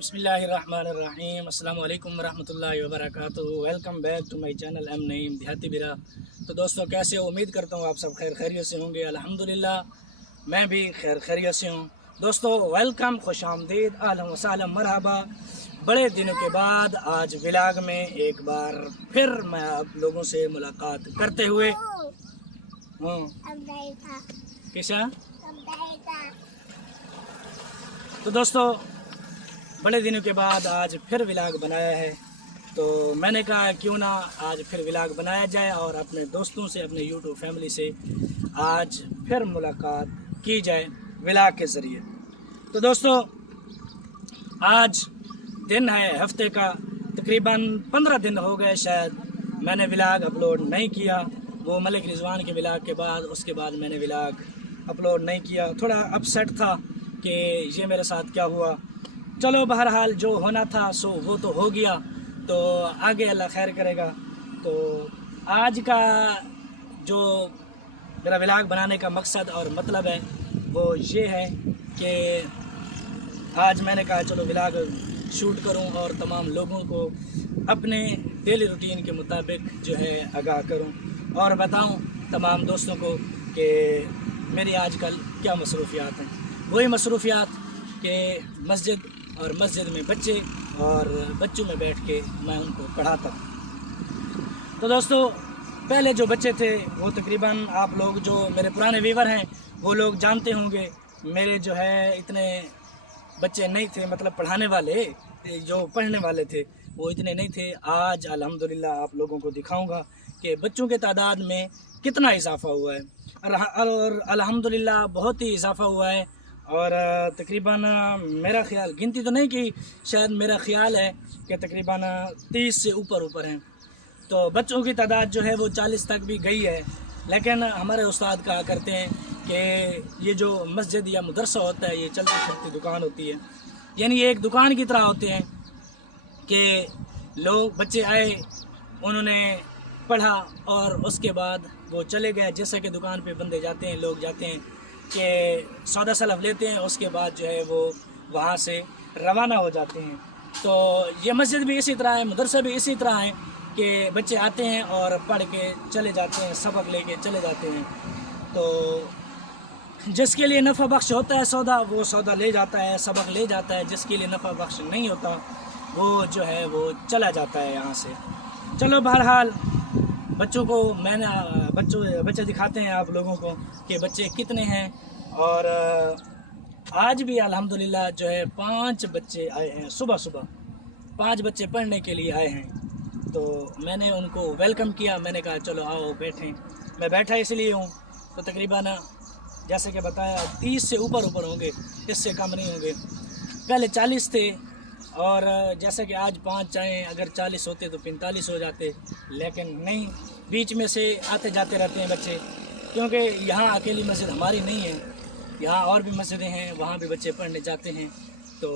बिस्मिल्लाहिर्रहमानिर्रहीम। अस्सलाम वालेकुम रहमतुल्लाहि व बरकातुहू। Welcome back to my channel M Naeem Dehati बिरा। तो दोस्तों कैसे हो? उम्मीद करता हूँ आप सब खैर खैरियत से होंगे। अल्हम्दुलिल्लाह मैं भी खैर खैरियत से हूँ। दोस्तों वेलकम, खुश आमदीद, अहलन व सहलन, मरहबा। बड़े दिनों के बाद आज व्लॉग में एक बार फिर मैं आप लोगों से मुलाकात करते हुए किसा। तो दोस्तों बड़े दिनों के बाद आज फिर व्लॉग बनाया है, तो मैंने कहा क्यों ना आज फिर व्लॉग बनाया जाए और अपने दोस्तों से, अपने यूट्यूब फैमिली से आज फिर मुलाकात की जाए व्लॉग के ज़रिए। तो दोस्तों आज दिन है हफ्ते का, तकरीबन 15 दिन हो गए शायद मैंने व्लॉग अपलोड नहीं किया। वो मलिक रिजवान के व्लॉग के बाद उसके बाद मैंने व्लॉग अपलोड नहीं किया। थोड़ा अपसेट था कि ये मेरे साथ क्या हुआ। चलो बहरहाल जो होना था सो वो तो हो गया, तो आगे अल्लाह खैर करेगा। तो आज का जो मेरा व्लॉग बनाने का मकसद और मतलब है वो ये है कि आज मैंने कहा चलो व्लॉग शूट करूं और तमाम लोगों को अपने डेली रूटीन के मुताबिक जो है आगाह करूं और बताऊं तमाम दोस्तों को कि मेरी आजकल क्या मसरूफियात हैं। वही मसरूफियात कि मस्जिद और मस्जिद में बच्चे और बच्चों में बैठ के मैं उनको पढ़ाता हूँ। तो दोस्तों पहले जो बच्चे थे वो तकरीबन आप लोग जो मेरे पुराने व्यूवर हैं वो लोग जानते होंगे, मेरे जो है इतने बच्चे नहीं थे, मतलब पढ़ाने वाले जो पढ़ने वाले थे वो इतने नहीं थे। आज अल्हम्दुलिल्लाह आप लोगों को दिखाऊंगा कि बच्चों के तादाद में कितना इजाफ़ा हुआ है और अल्हम्दुलिल्लाह बहुत ही इजाफ़ा हुआ है। और तकरीबन मेरा ख़्याल, गिनती तो नहीं की, शायद मेरा ख़्याल है कि तकरीबन 30 से ऊपर हैं। तो बच्चों की तादाद जो है वो 40 तक भी गई है। लेकिन हमारे उस्ताद कहा करते हैं कि ये जो मस्जिद या मदरसा होता है ये चलती फिरती दुकान होती है, यानी ये एक दुकान की तरह होते हैं कि लोग बच्चे आए, उन्होंने पढ़ा और उसके बाद वो चले गए। जैसे कि दुकान पे बंदे जाते हैं, लोग जाते हैं कि सौदा सलफ लेते हैं, उसके बाद जो है वो वहाँ से रवाना हो जाते हैं। तो ये मस्जिद भी इसी तरह है, मदरसा भी इसी तरह है कि बच्चे आते हैं और पढ़ के चले जाते हैं, सबक लेके चले जाते हैं। तो जिसके लिए नफ़ा बख्श होता है सौदा, वो सौदा ले जाता है, सबक ले जाता है। जिसके लिए नफ़ा बख्श नहीं होता वो जो है वो चला जाता है यहाँ से। चलो बहरहाल बच्चों को मैंने बच्चे दिखाते हैं आप लोगों को कि बच्चे कितने हैं। और आज भी अल्हम्दुलिल्लाह जो है 5 बच्चे आए हैं। सुबह 5 बच्चे पढ़ने के लिए आए हैं, तो मैंने उनको वेलकम किया। मैंने कहा चलो आओ बैठें। मैं बैठा इसलिए हूँ, तो तकरीबन जैसे कि बताया 30 से ऊपर होंगे, इससे कम नहीं होंगे। पहले 40 थे और जैसे कि आज 5 आए, अगर 40 होते तो 45 हो जाते, लेकिन नहीं, बीच में से आते जाते रहते हैं बच्चे, क्योंकि यहाँ अकेली मस्जिद हमारी नहीं है, यहाँ और भी मस्जिदें हैं, वहाँ भी बच्चे पढ़ने जाते हैं। तो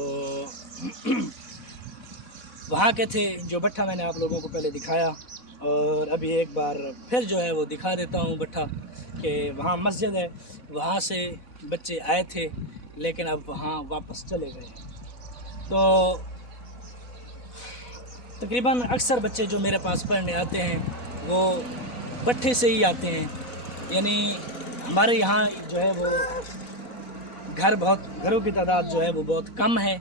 वहाँ के थे जो भट्ठा मैंने आप लोगों को पहले दिखाया, और अभी एक बार फिर जो है वो दिखा देता हूँ भट्ठा कि वहाँ मस्जिद है, वहाँ से बच्चे आए थे लेकिन अब वहाँ वापस चले गए। तो तकरीबन अक्सर बच्चे जो मेरे पास पढ़ने आते हैं वो भट्ठे से ही आते हैं, यानी हमारे यहाँ जो है वो घरों की तादाद जो है वो बहुत कम है,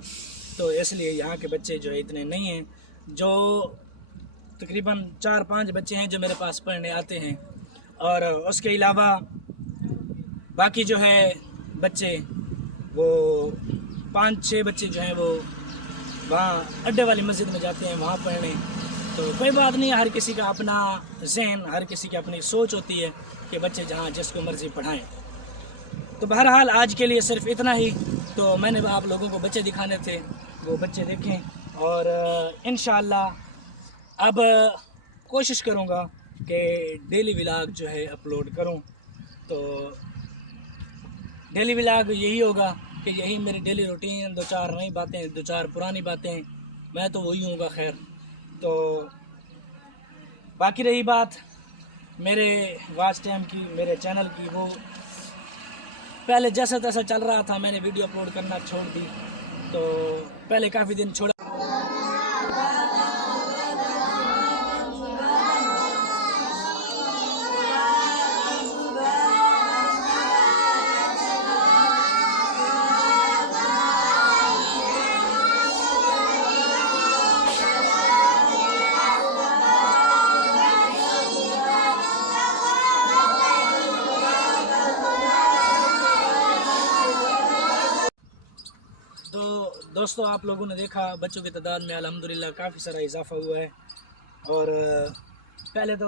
तो इसलिए यहाँ के बच्चे जो है इतने नहीं हैं। जो तकरीबन 4-5 बच्चे हैं जो मेरे पास पढ़ने आते हैं, और उसके अलावा बाकी जो है बच्चे वो 5-6 बच्चे जो हैं वो वहाँ अड्डे वाली मस्जिद में जाते हैं वहाँ पढ़ने। तो कोई बात नहीं, हर किसी का अपना ज़हन, हर किसी की अपनी सोच होती है कि बच्चे जहाँ जिसको मर्ज़ी पढ़ाएं। तो बहरहाल आज के लिए सिर्फ इतना ही। तो मैंने आप लोगों को बच्चे दिखाने थे, वो बच्चे देखें, और इंशाअल्लाह अब कोशिश करूँगा कि डेली व्लॉग जो है अपलोड करूँ। तो डेली व्लॉग यही होगा कि यही मेरी डेली रूटीन, 2-4 नई बातें, 2-4 पुरानी बातें, मैं तो वही हूँगा खैर। तो बाकी रही बात मेरे वॉच टाइम की, मेरे चैनल की, वो पहले जैसा तैसा चल रहा था, मैंने वीडियो अपलोड करना छोड़ दी। तो पहले काफ़ी दिन छोड़ा। तो दोस्तों, आप लोगों ने देखा बच्चों की तादाद में अल्हम्दुलिल्लाह काफ़ी सारा इजाफ़ा हुआ है। और पहले तो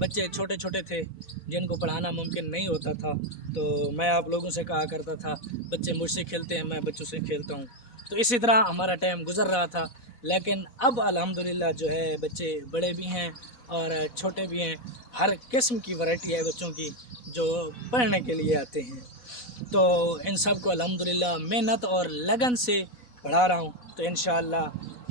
बच्चे छोटे छोटे थे जिनको पढ़ाना मुमकिन नहीं होता था, तो मैं आप लोगों से कहा करता था बच्चे मुझसे खेलते हैं, मैं बच्चों से खेलता हूँ। तो इसी तरह हमारा टाइम गुज़र रहा था। लेकिन अब अल्हम्दुलिल्लाह जो है बच्चे बड़े भी हैं और छोटे भी हैं। हर किस्म की वैरायटी है बच्चों की जो पढ़ने के लिए आते हैं। तो इन सब को अल्हम्दुलिल्लाह मेहनत और लगन से पढ़ा रहा हूँ। तो इंशाअल्लाह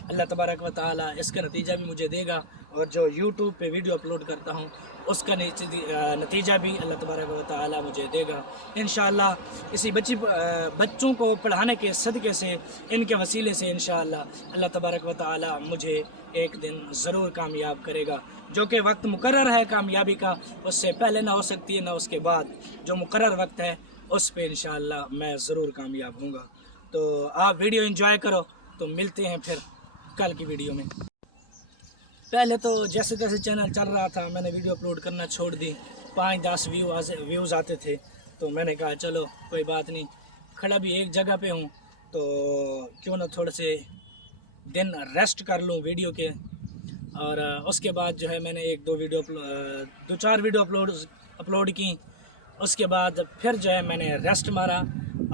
अल्लाह तबारक व तआला इसका नतीजा भी मुझे देगा। और जो यूट्यूब पे वीडियो अपलोड करता हूँ उसका नतीजा भी अल्लाह तबारक व तआला मुझे देगा इंशाअल्लाह। इसी बच्चों को पढ़ाने के सदक़े से, इनके वसीले से इंशाअल्लाह अल्लाह तबारक व तआला मुझे एक दिन ज़रूर कामयाब करेगा। जो कि वक्त मुकर्रर है कामयाबी का, उससे पहले ना हो सकती है ना उसके बाद। जो मुकर्रर वक्त है उस पे इंशाअल्लाह मैं ज़रूर कामयाब हूँगा। तो आप वीडियो एंजॉय करो। तो मिलते हैं फिर कल की वीडियो में। पहले तो जैसे तैसे चैनल चल रहा था, मैंने वीडियो अपलोड करना छोड़ दी। 5-10 व्यूज़ आते थे। तो मैंने कहा चलो कोई बात नहीं, खड़ा भी एक जगह पे हूँ तो क्यों ना थोड़े से दिन रेस्ट कर लूँ वीडियो के। और उसके बाद जो है मैंने 2-4 वीडियो अपलोड की। उसके बाद फिर जो है मैंने रेस्ट मारा।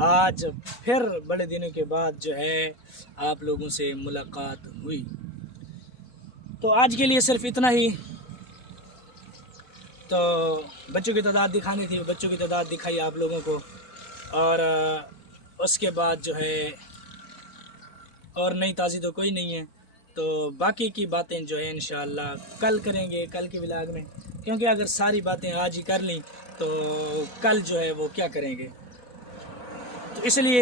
आज फिर बड़े दिनों के बाद जो है आप लोगों से मुलाकात हुई। तो आज के लिए सिर्फ इतना ही। तो बच्चों की तादाद दिखानी थी, बच्चों की तादाद दिखाई आप लोगों को। और उसके बाद जो है और नई ताज़ी तो कोई नहीं है। तो बाकी की बातें जो है इंशाअल्लाह कल करेंगे, कल के व्लॉग में। क्योंकि अगर सारी बातें आज ही कर लीं तो कल जो है वो क्या करेंगे। तो इसलिए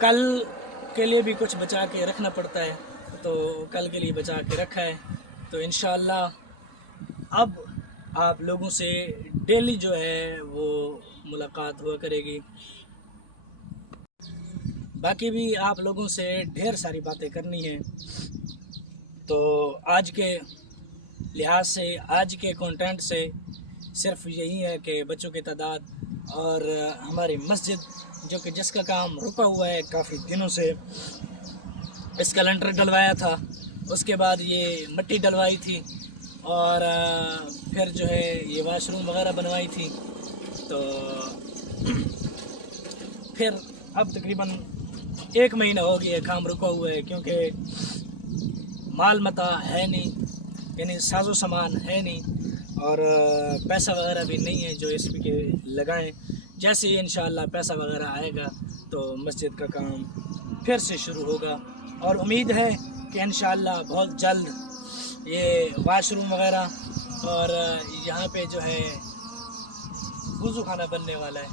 कल के लिए भी कुछ बचा के रखना पड़ता है। तो कल के लिए बचा के रखा है। तो इंशाअल्लाह अब आप लोगों से डेली जो है वो मुलाकात हुआ करेगी। बाकी भी आप लोगों से ढेर सारी बातें करनी है। तो आज के लिहाज से, आज के कंटेंट से सिर्फ यही है कि बच्चों की तादाद और हमारी मस्जिद जो कि जिसका काम रुका हुआ है काफ़ी दिनों से, इसका लेंटर डलवाया था, उसके बाद ये मिट्टी डलवाई थी और फिर जो है ये वाशरूम वगैरह बनवाई थी। तो फिर अब तकरीबन 1 महीना हो गया काम रुका हुआ है। क्योंकि माल मता है नहीं, यानी साजो सामान है नहीं और पैसा वगैरह भी नहीं है जो इस पे लगाएं। जैसे ही इंशाअल्लाह पैसा वगैरह आएगा तो मस्जिद का काम फिर से शुरू होगा। और उम्मीद है कि इंशाअल्लाह बहुत जल्द ये वाशरूम वगैरह और यहाँ पे जो है वज़ू खाना बनने वाला है।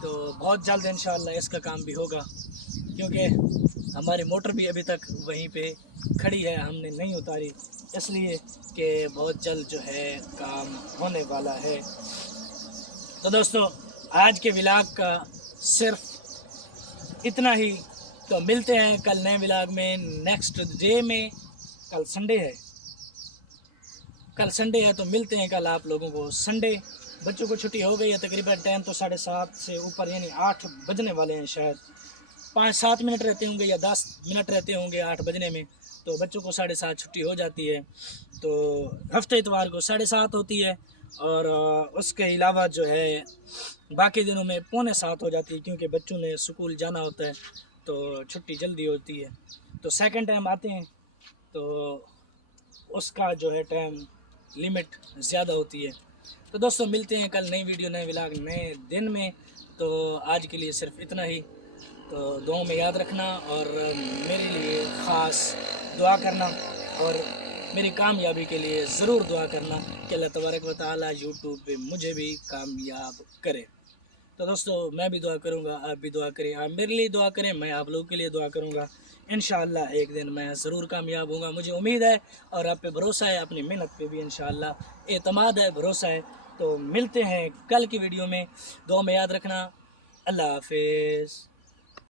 तो बहुत जल्द इंशाअल्लाह इसका काम भी होगा। क्योंकि हमारी मोटर भी अभी तक वहीं पे खड़ी है, हमने नहीं उतारी, इसलिए कि बहुत जल्द जो है काम होने वाला है। तो दोस्तों, आज के व्लॉग का सिर्फ इतना ही। तो मिलते हैं कल नए व्लॉग में, नेक्स्ट डे में। कल संडे है तो मिलते हैं कल आप लोगों को संडे। बच्चों को छुट्टी हो गई है, तकरीबन टाइम तो 7:30 से ऊपर यानी 8 बजने वाले हैं। शायद 5-7 मिनट रहते होंगे या 10 मिनट रहते होंगे 8 बजने में। तो बच्चों को 7:30 छुट्टी हो जाती है। तो हफ्ते इतवार को 7:30 होती है और उसके अलावा जो है बाकी दिनों में 6:45 हो जाती है। क्योंकि बच्चों ने स्कूल जाना होता है तो छुट्टी जल्दी होती है। तो सेकंड टाइम आते हैं तो उसका जो है टाइम लिमिट ज़्यादा होती है। तो दोस्तों, मिलते हैं कल नई वीडियो, नए व्लॉग, नए दिन में। तो आज के लिए सिर्फ इतना ही। तो दुआ में याद रखना और मेरे लिए ख़ास दुआ करना और मेरी कामयाबी के लिए ज़रूर दुआ करना कि अल्लाह तबारक व तआला यूट्यूब पे मुझे भी कामयाब करे। تو دوستو میں بھی دعا کروں گا، آپ بھی دعا کریں، آپ میرے لیے دعا کریں، میں آپ لوگوں کے لیے دعا کروں گا۔ انشاءاللہ ایک دن میں ضرور کامیاب ہوں گا، مجھے امید ہے اور آپ پہ بھروسہ ہے، اپنی محنت پہ بھی انشاءاللہ اعتماد ہے، بھروسہ ہے۔ تو ملتے ہیں کل کی ویڈیو میں، دعا میں یاد رکھنا۔ اللہ حافظ۔